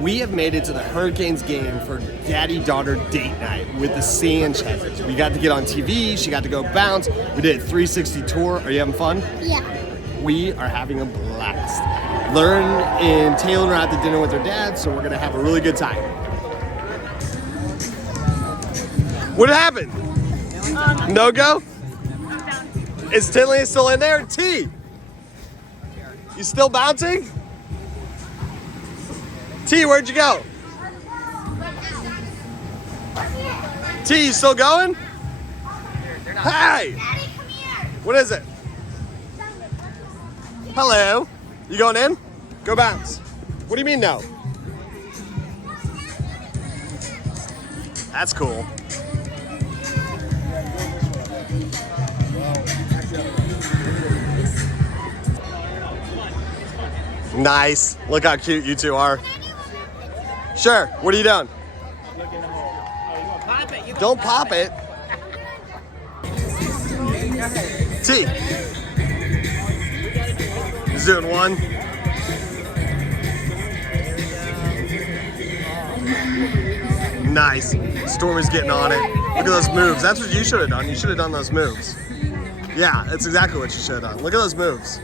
We have made it to the Hurricanes game for daddy-daughter date night with the Sanchez's. We got to get on TV, she got to go bounce. We did a 360 tour. Are you having fun? Yeah. We are having a blast. Lauren and Taylor are at the dinner with their dad, so we're gonna have a really good time. What happened? No go? Is Tenley still in there? T! You still bouncing? T, where'd you go? T, you still going? Hey! Daddy, come here. What is it? Hello. You going in? Go bounce. What do you mean no? That's cool. Nice. Look how cute you two are. Sure. What are you doing? Don't pop it. T. He's doing one. Nice. Stormy's getting on it. Look at those moves. That's what you should have done. You should have done those moves. Yeah, that's exactly what you should have done. Look at those moves.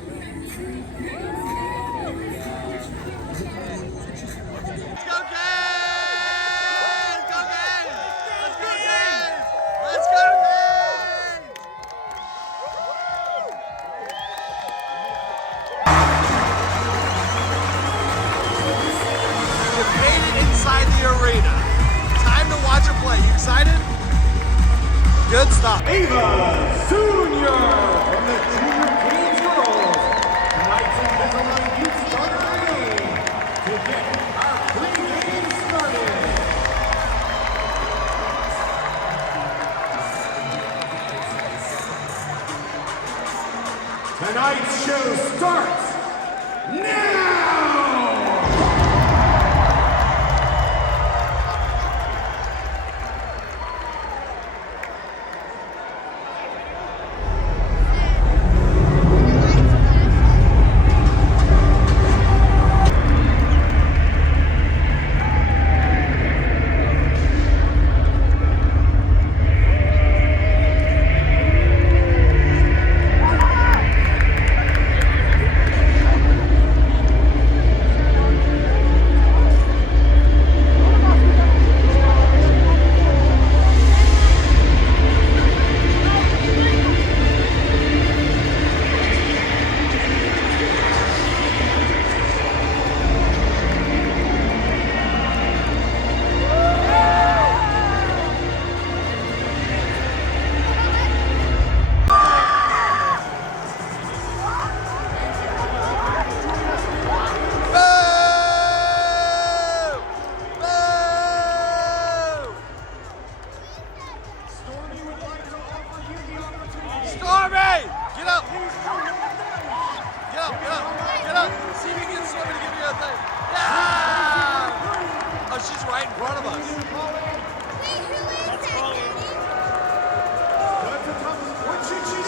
Good stuff. Ava Junior from the Junior Queens Girls. Tonight's Invisalign Youth starter game to get our pregame started. Tonight's show starts now!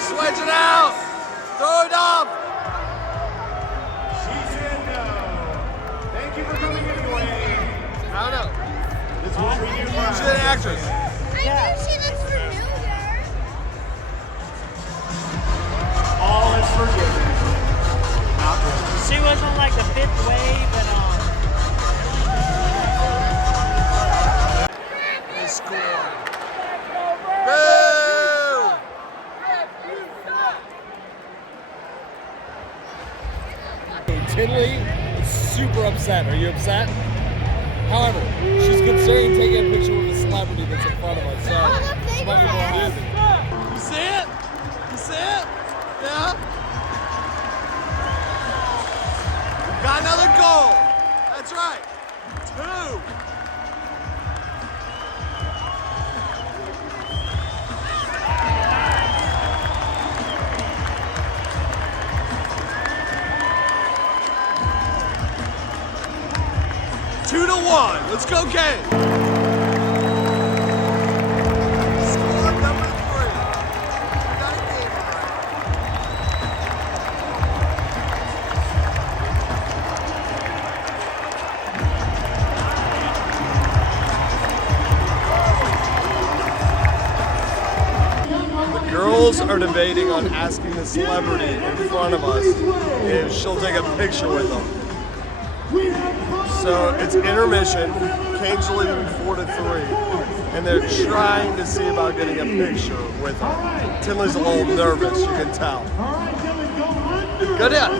Switch it out! Throw it up! She said no. Thank you for coming anyway. I don't know. This will be your She's an actress. I knew she looks familiar. All is forgiven. Not really. She was on like the 5th wave and They scored. Boo! Tenley is super upset. Are you upset? However, she's considering taking a picture with a celebrity that's in front of us, so she might be more happy. You see it? You see it? Yeah? We've got another goal. That's right. 2. Two to 1. Let's go, Kane. Score number 3. We got a game right. girls are debating on asking the celebrity in front of us if she'll take a picture with them. So it's intermission. Kane's leading 4-3, and they're trying to see about getting a picture with her. Tenley's a little nervous, you can tell. Good hit.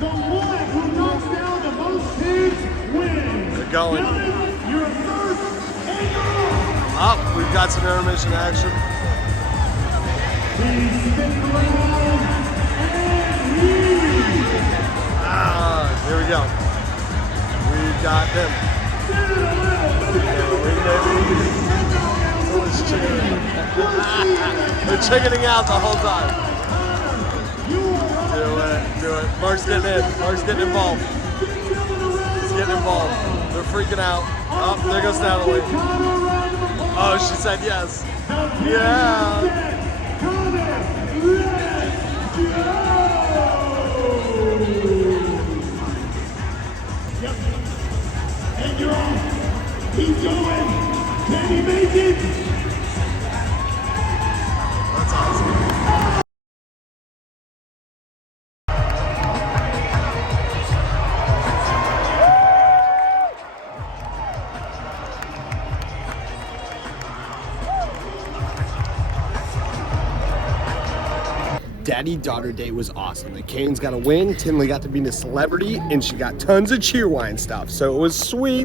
The one who knocks down the most kids wins. They're going. Your first and your Up, we've got some intermission action. Please spin around and lead. Here we go. We got them. They're chickening out the whole time. Do it. Mark's getting in. Mark's getting involved. He's getting involved. They're freaking out. Oh, there goes Natalie. Oh, she said yes. Yeah. And you're on. Keep going. Can he make it? That's awesome. Daddy-daughter date was awesome. The Canes got a win, Tenley got to be a celebrity, and she got tons of cheer wine stuff, so it was sweet.